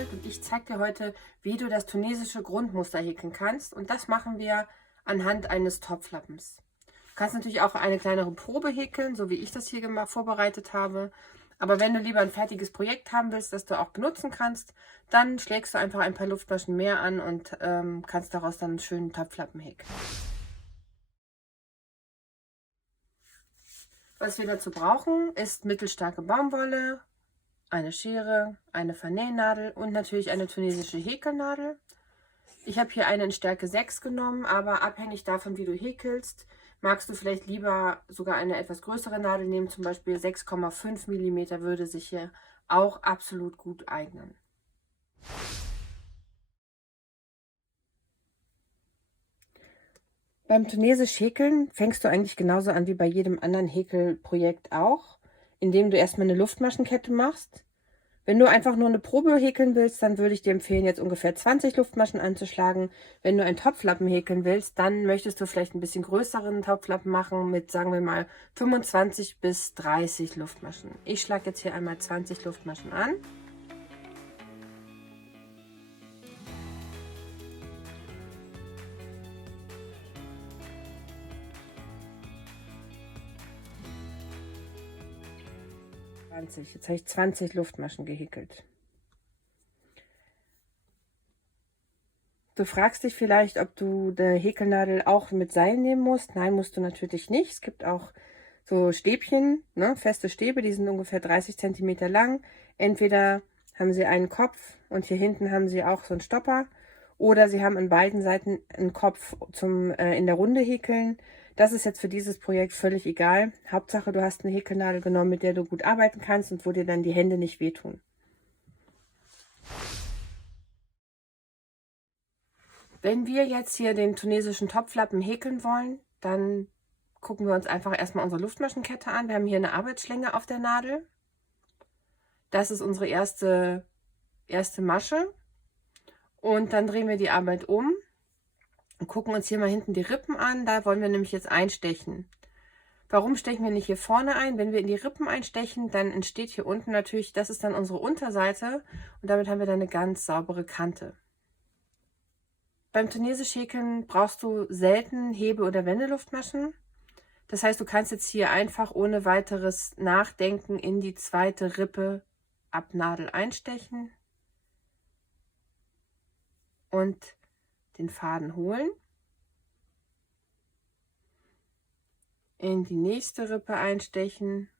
Schuld und ich zeige dir heute, wie du das tunesische Grundmuster häkeln kannst, und das machen wir anhand eines Topflappens. Du kannst natürlich auch eine kleinere Probe häkeln, so wie ich das hier vorbereitet habe, aber wenn du lieber ein fertiges Projekt haben willst, das du auch benutzen kannst, dann schlägst du einfach ein paar Luftmaschen mehr an und kannst daraus dann einen schönen Topflappen häkeln. Was wir dazu brauchen, ist mittelstarke Baumwolle, eine Schere, eine Vernähnadel und natürlich eine tunesische Häkelnadel. Ich habe hier eine in Stärke 6 genommen, aber abhängig davon, wie du häkelst, magst du vielleicht lieber sogar eine etwas größere Nadel nehmen. Zum Beispiel 6,5 mm würde sich hier auch absolut gut eignen. Beim tunesisch Häkeln fängst du eigentlich genauso an wie bei jedem anderen Häkelprojekt auch, indem du erstmal eine Luftmaschenkette machst. Wenn du einfach nur eine Probe häkeln willst, dann würde ich dir empfehlen, jetzt ungefähr 20 Luftmaschen anzuschlagen. Wenn du einen Topflappen häkeln willst, dann möchtest du vielleicht ein bisschen größeren Topflappen machen mit, sagen wir mal, 25 bis 30 Luftmaschen. Ich schlage jetzt hier einmal 20 Luftmaschen an. Jetzt habe ich 20 Luftmaschen gehäkelt. Du fragst dich vielleicht, ob du die Häkelnadel auch mit Seil nehmen musst. Nein, musst du natürlich nicht. Es gibt auch so Stäbchen, ne, feste Stäbe, die sind ungefähr 30 cm lang. Entweder haben sie einen Kopf und hier hinten haben sie auch so einen Stopper, oder sie haben an beiden Seiten einen Kopf zum in der Runde häkeln. Das ist jetzt für dieses Projekt völlig egal. Hauptsache, du hast eine Häkelnadel genommen, mit der du gut arbeiten kannst und wo dir dann die Hände nicht wehtun. Wenn wir jetzt hier den tunesischen Topflappen häkeln wollen, dann gucken wir uns einfach erstmal unsere Luftmaschenkette an. Wir haben hier eine Arbeitsschlinge auf der Nadel. Das ist unsere erste Masche. Und dann drehen wir die Arbeit um und gucken uns hier mal hinten die Rippen an. Da wollen wir nämlich jetzt einstechen. Warum stechen wir nicht hier vorne ein? Wenn wir in die Rippen einstechen, dann entsteht hier unten natürlich, das ist dann unsere Unterseite, und damit haben wir dann eine ganz saubere Kante. Beim tunesisch Häkeln brauchst du selten Hebe- oder Wendeluftmaschen. Das heißt, du kannst jetzt hier einfach ohne weiteres Nachdenken in die zweite Rippe ab Nadel einstechen und den Faden holen. In die nächste Rippe einstechen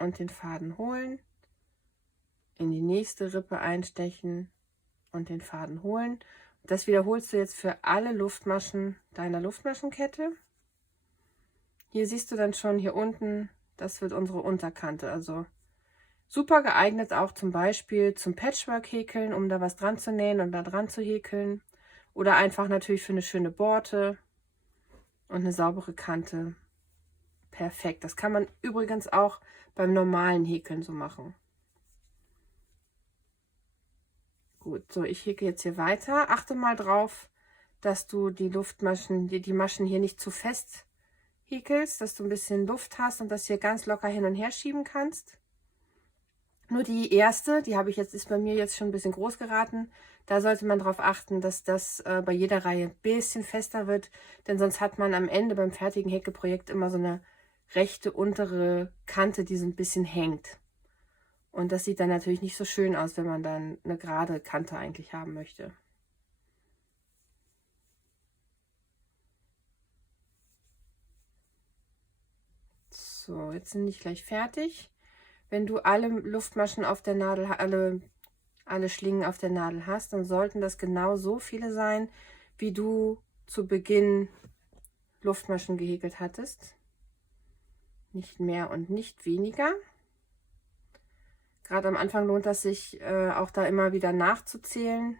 und den Faden holen. In die nächste Rippe einstechen und den Faden holen. Das wiederholst du jetzt für alle Luftmaschen deiner Luftmaschenkette. Hier siehst du dann schon hier unten, das wird unsere Unterkante. Also super geeignet auch zum Beispiel zum Patchwork-Häkeln, um da was dran zu nähen und da dran zu häkeln. Oder einfach natürlich für eine schöne Borte und eine saubere Kante. Perfekt. Das kann man übrigens auch beim normalen Häkeln so machen. Gut, so, ich häkle jetzt hier weiter. Achte mal drauf, dass du die Luftmaschen, die Maschen hier nicht zu fest häkelst, dass du ein bisschen Luft hast und das hier ganz locker hin und her schieben kannst. Nur die erste, die habe ich jetzt, ist bei mir jetzt schon ein bisschen groß geraten. Da sollte man darauf achten, dass das bei jeder Reihe ein bisschen fester wird, denn sonst hat man am Ende beim fertigen Häkelprojekt immer so eine rechte untere Kante, die so ein bisschen hängt. Und das sieht dann natürlich nicht so schön aus, wenn man dann eine gerade Kante eigentlich haben möchte. So, jetzt sind die gleich fertig. Wenn du alle Luftmaschen auf der Nadel, alle Schlingen auf der Nadel hast, dann sollten das genau so viele sein, wie du zu Beginn Luftmaschen gehäkelt hattest. Nicht mehr und nicht weniger. Gerade am Anfang lohnt das sich auch da immer wieder nachzuzählen.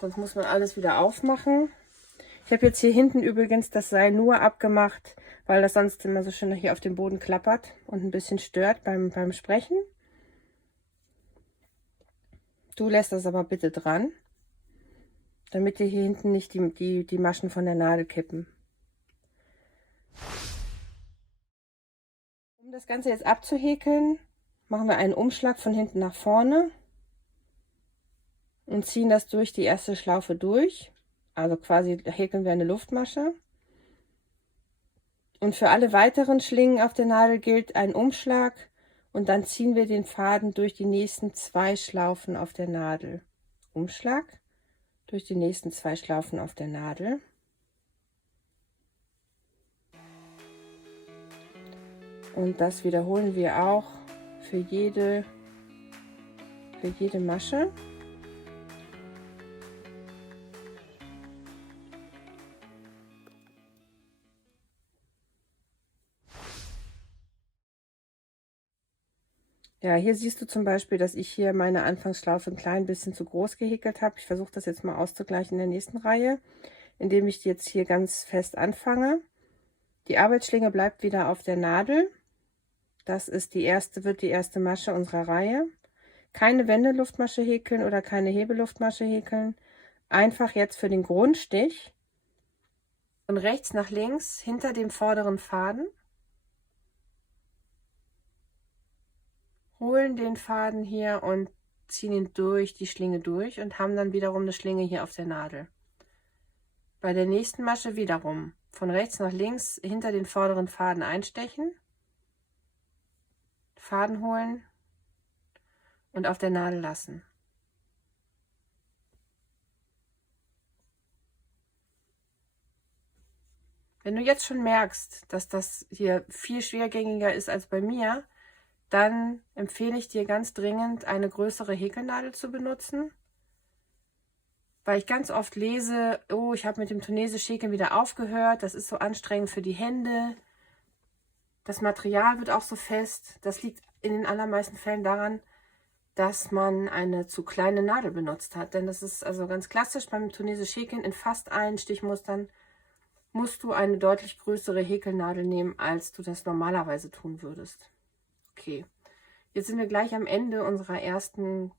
Sonst muss man alles wieder aufmachen. Ich habe jetzt hier hinten übrigens das Seil nur abgemacht, weil das sonst immer so schön hier auf dem Boden klappert und ein bisschen stört beim Sprechen. Du lässt das aber bitte dran, damit dir hier hinten nicht die Maschen von der Nadel kippen. Um das Ganze jetzt abzuhäkeln, machen wir einen Umschlag von hinten nach vorne. und ziehen das durch die erste Schlaufe durch. Also quasi häkeln wir eine Luftmasche. Und für alle weiteren Schlingen auf der Nadel gilt ein Umschlag und dann ziehen wir den Faden durch die nächsten 2 Schlaufen auf der Nadel. Umschlag durch die nächsten 2 Schlaufen auf der Nadel. Und das wiederholen wir auch für jede Masche. Ja, hier siehst du zum Beispiel, dass ich hier meine Anfangsschlaufe ein klein bisschen zu groß gehäkelt habe. Ich versuche das jetzt mal auszugleichen in der nächsten Reihe, indem ich jetzt hier ganz fest anfange. Die Arbeitsschlinge bleibt wieder auf der Nadel. Das ist wird die erste Masche unserer Reihe. Keine Wendeluftmasche häkeln oder keine Hebeluftmasche häkeln. Einfach jetzt für den Grundstich von rechts nach links hinter dem vorderen Faden. Holen den Faden hier und ziehen ihn durch die Schlinge durch und haben dann wiederum eine Schlinge hier auf der Nadel. Bei der nächsten Masche wiederum von rechts nach links hinter den vorderen Faden einstechen, Faden holen und auf der Nadel lassen. Wenn du jetzt schon merkst, dass das hier viel schwergängiger ist als bei mir, dann empfehle ich dir ganz dringend, eine größere Häkelnadel zu benutzen, weil ich ganz oft lese, oh, ich habe mit dem Tunesisch-Häkeln wieder aufgehört, das ist so anstrengend für die Hände, das Material wird auch so fest. Das liegt in den allermeisten Fällen daran, dass man eine zu kleine Nadel benutzt hat, denn das ist also ganz klassisch beim Tunesisch-Häkeln, in fast allen Stichmustern musst du eine deutlich größere Häkelnadel nehmen, als du das normalerweise tun würdest. Okay, jetzt sind wir gleich am Ende unserer ersten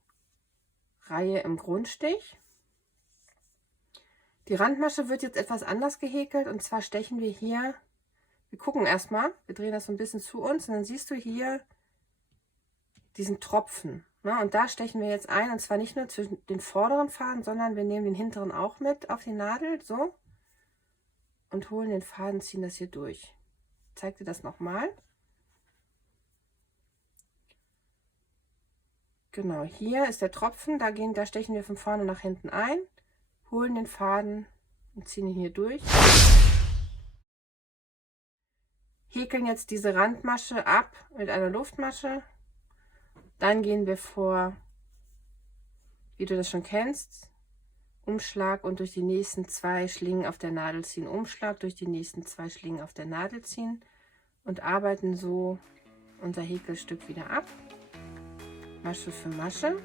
Reihe im Grundstich. Die Randmasche wird jetzt etwas anders gehäkelt und zwar stechen wir hier, wir gucken erstmal, wir drehen das so ein bisschen zu uns und dann siehst du hier diesen Tropfen. Ne? Und da stechen wir jetzt ein und zwar nicht nur zwischen den vorderen Faden, sondern wir nehmen den hinteren auch mit auf die Nadel, so, und holen den Faden, ziehen das hier durch. Ich zeige dir das nochmal. Genau, hier ist der Tropfen, da stechen wir von vorne nach hinten ein, holen den Faden und ziehen ihn hier durch. Häkeln jetzt diese Randmasche ab mit einer Luftmasche. Dann gehen wir vor, wie du das schon kennst, Umschlag und durch die nächsten 2 Schlingen auf der Nadel ziehen, Umschlag, durch die nächsten 2 Schlingen auf der Nadel ziehen und arbeiten so unser Häkelstück wieder ab. Masche für Masche,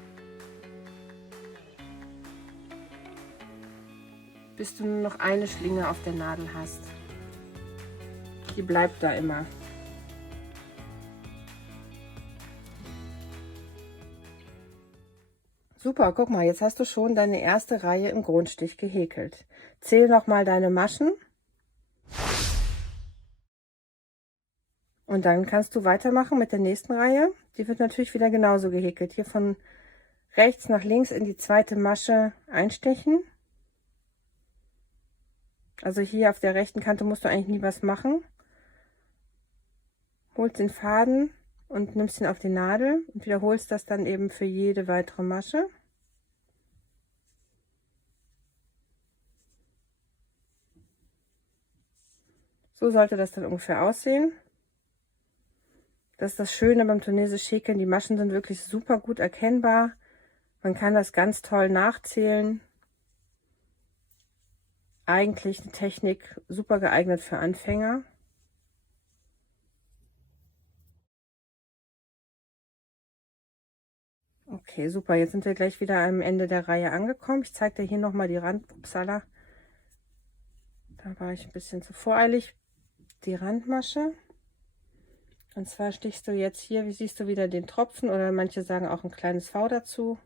bis du nur noch eine Schlinge auf der Nadel hast. Die bleibt da immer. Super, guck mal, jetzt hast du schon deine erste Reihe im Grundstich gehäkelt. Zähl noch mal deine Maschen. Und dann kannst du weitermachen mit der nächsten Reihe. Die wird natürlich wieder genauso gehäkelt. Hier von rechts nach links in die zweite Masche einstechen. Also hier auf der rechten Kante musst du eigentlich nie was machen. Holst den Faden und nimmst ihn auf die Nadel und wiederholst das dann eben für jede weitere Masche. So sollte das dann ungefähr aussehen. Das ist das Schöne beim Tunesisch-Häkeln. Die Maschen sind wirklich super gut erkennbar. Man kann das ganz toll nachzählen. Eigentlich eine Technik super geeignet für Anfänger. Okay, super. Jetzt sind wir gleich wieder am Ende der Reihe angekommen. Ich zeige dir hier nochmal die Upsala. Da war ich ein bisschen zu voreilig. Die Randmasche. Und zwar stichst du jetzt hier, wie siehst du, wieder den Tropfen oder manche sagen auch ein kleines V dazu.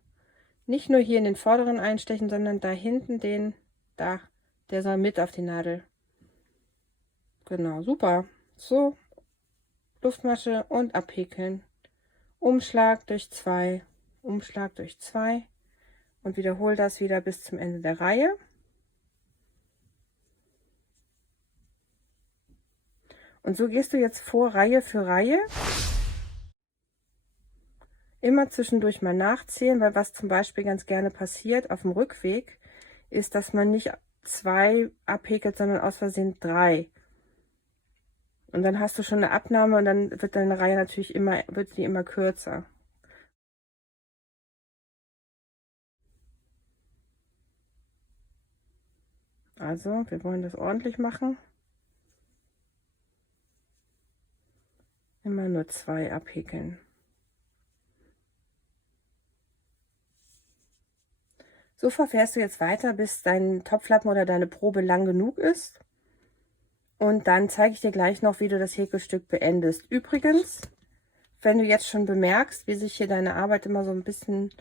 Nicht nur hier in den vorderen einstechen, sondern da hinten der soll mit auf die Nadel. Genau, super. So, Luftmasche und abhäkeln. Umschlag durch 2, Umschlag durch 2 und wiederhole das wieder bis zum Ende der Reihe. Und so gehst du jetzt vor, Reihe für Reihe. Immer zwischendurch mal nachzählen, weil was zum Beispiel ganz gerne passiert auf dem Rückweg, ist, dass man nicht 2 abhäkelt, sondern aus Versehen 3. Und dann hast du schon eine Abnahme und dann wird deine Reihe natürlich immer kürzer. Also, wir wollen das ordentlich machen. Immer nur 2 abhäkeln. So verfährst du jetzt weiter, bis dein Topflappen oder deine Probe lang genug ist. Und dann zeige ich dir gleich noch, wie du das Häkelstück beendest. Übrigens, wenn du jetzt schon bemerkst, wie sich hier deine Arbeit immer so ein bisschen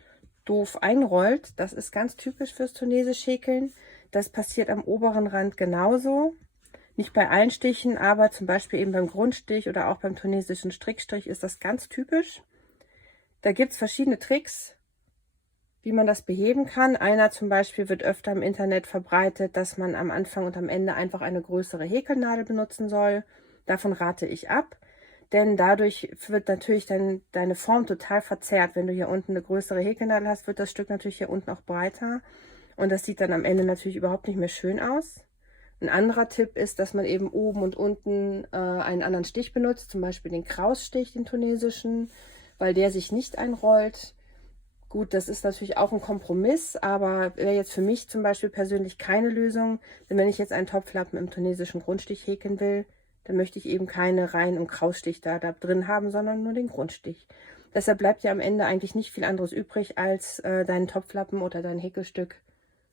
doof einrollt, das ist ganz typisch fürs tunesisch Häkeln. Das passiert am oberen Rand genauso. Nicht bei allen Stichen, aber zum Beispiel eben beim Grundstich oder auch beim tunesischen Strickstrich ist das ganz typisch. Da gibt es verschiedene Tricks, wie man das beheben kann. Einer zum Beispiel wird öfter im Internet verbreitet, dass man am Anfang und am Ende einfach eine größere Häkelnadel benutzen soll. Davon rate ich ab, denn dadurch wird natürlich deine Form total verzerrt. Wenn du hier unten eine größere Häkelnadel hast, wird das Stück natürlich hier unten auch breiter und das sieht dann am Ende natürlich überhaupt nicht mehr schön aus. Ein anderer Tipp ist, dass man eben oben und unten einen anderen Stich benutzt, zum Beispiel den Krausstich, den tunesischen, weil der sich nicht einrollt. Gut, das ist natürlich auch ein Kompromiss, aber wäre jetzt für mich zum Beispiel persönlich keine Lösung, denn wenn ich jetzt einen Topflappen im tunesischen Grundstich häkeln will, dann möchte ich eben keine Reihen- und Krausstich da drin haben, sondern nur den Grundstich. Deshalb bleibt ja am Ende eigentlich nicht viel anderes übrig, als deinen Topflappen oder dein Häkelstück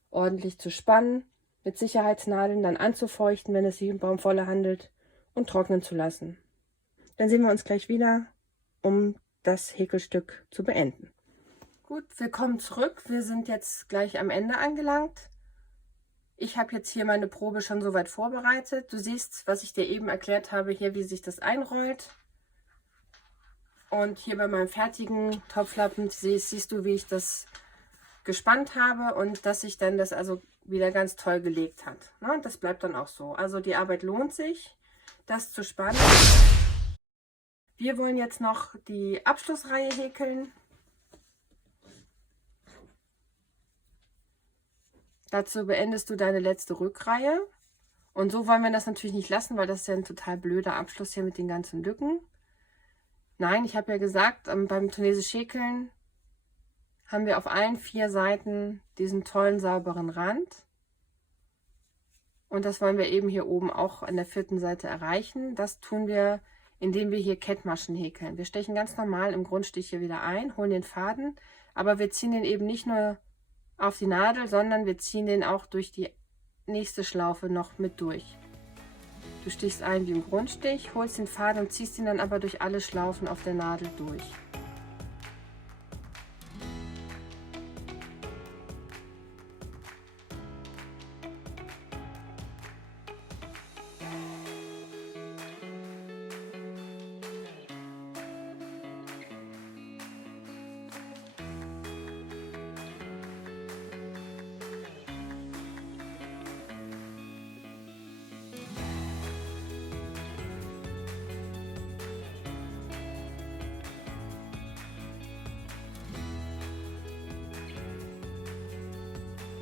ordentlich zu spannen, mit Sicherheitsnadeln dann anzufeuchten, wenn es sich um Baumwolle handelt, und trocknen zu lassen. Dann sehen wir uns gleich wieder, um das Häkelstück zu beenden. Gut, willkommen zurück. Wir sind jetzt gleich am Ende angelangt. Ich habe jetzt hier meine Probe schon soweit vorbereitet. Du siehst, was ich dir eben erklärt habe, hier, wie sich das einrollt. Und hier bei meinem fertigen Topflappen siehst du, wie ich das gespannt habe und dass sich dann das also wieder ganz toll gelegt hat. Und das bleibt dann auch so. Also die Arbeit lohnt sich, das zu spannen. Wir wollen jetzt noch die Abschlussreihe häkeln. Dazu beendest du deine letzte Rückreihe. Und so wollen wir das natürlich nicht lassen, weil das ist ja ein total blöder Abschluss hier mit den ganzen Lücken. Nein, ich habe ja gesagt, beim tunesisch Häkeln haben wir auf allen 4 Seiten diesen tollen, sauberen Rand. Und das wollen wir eben hier oben auch an der 4. Seite erreichen. Das tun wir, indem wir hier Kettmaschen häkeln. Wir stechen ganz normal im Grundstich hier wieder ein, holen den Faden, aber wir ziehen den eben nicht nur auf die Nadel, sondern wir ziehen den auch durch die nächste Schlaufe noch mit durch. Du stichst ein wie im Grundstich, holst den Faden und ziehst ihn dann aber durch alle Schlaufen auf der Nadel durch.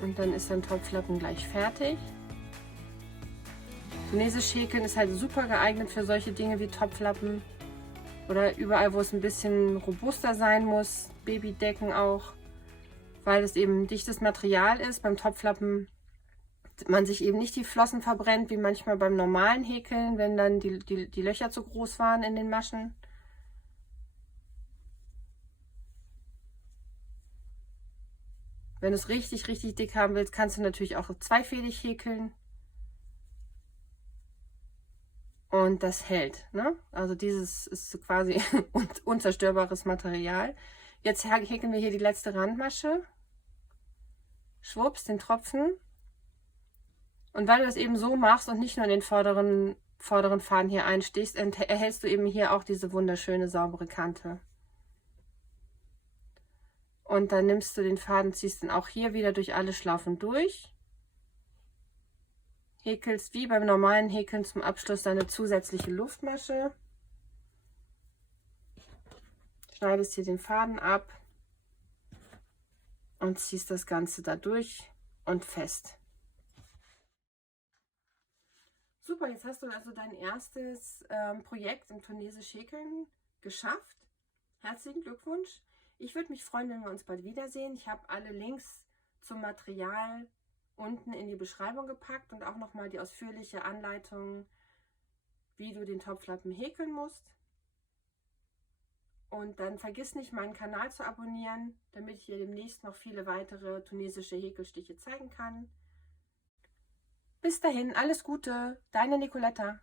Und dann ist dein Topflappen gleich fertig. Tunesisch häkeln ist halt super geeignet für solche Dinge wie Topflappen oder überall, wo es ein bisschen robuster sein muss, Babydecken auch, weil es eben ein dichtes Material ist. Beim Topflappen man sich eben nicht die Flossen verbrennt, wie manchmal beim normalen Häkeln, wenn dann die Löcher zu groß waren in den Maschen. Wenn du es richtig, richtig dick haben willst, kannst du natürlich auch zweifädig häkeln. Und das hält, ne? Also dieses ist quasi unzerstörbares Material. Jetzt häkeln wir hier die letzte Randmasche. Schwupps, den Tropfen. Und weil du das eben so machst und nicht nur in den vorderen Faden hier einstichst, erhältst du eben hier auch diese wunderschöne, saubere Kante. Und dann nimmst du den Faden, ziehst ihn auch hier wieder durch alle Schlaufen durch. Häkelst wie beim normalen Häkeln zum Abschluss deine zusätzliche Luftmasche. Schneidest hier den Faden ab und ziehst das Ganze da durch und fest. Super, jetzt hast du also dein erstes Projekt im Tunesisch Häkeln geschafft. Herzlichen Glückwunsch. Ich würde mich freuen, wenn wir uns bald wiedersehen. Ich habe alle Links zum Material unten in die Beschreibung gepackt und auch nochmal die ausführliche Anleitung, wie du den Topflappen häkeln musst. Und dann vergiss nicht, meinen Kanal zu abonnieren, damit ich dir demnächst noch viele weitere tunesische Häkelstiche zeigen kann. Bis dahin, alles Gute, deine Nicoletta.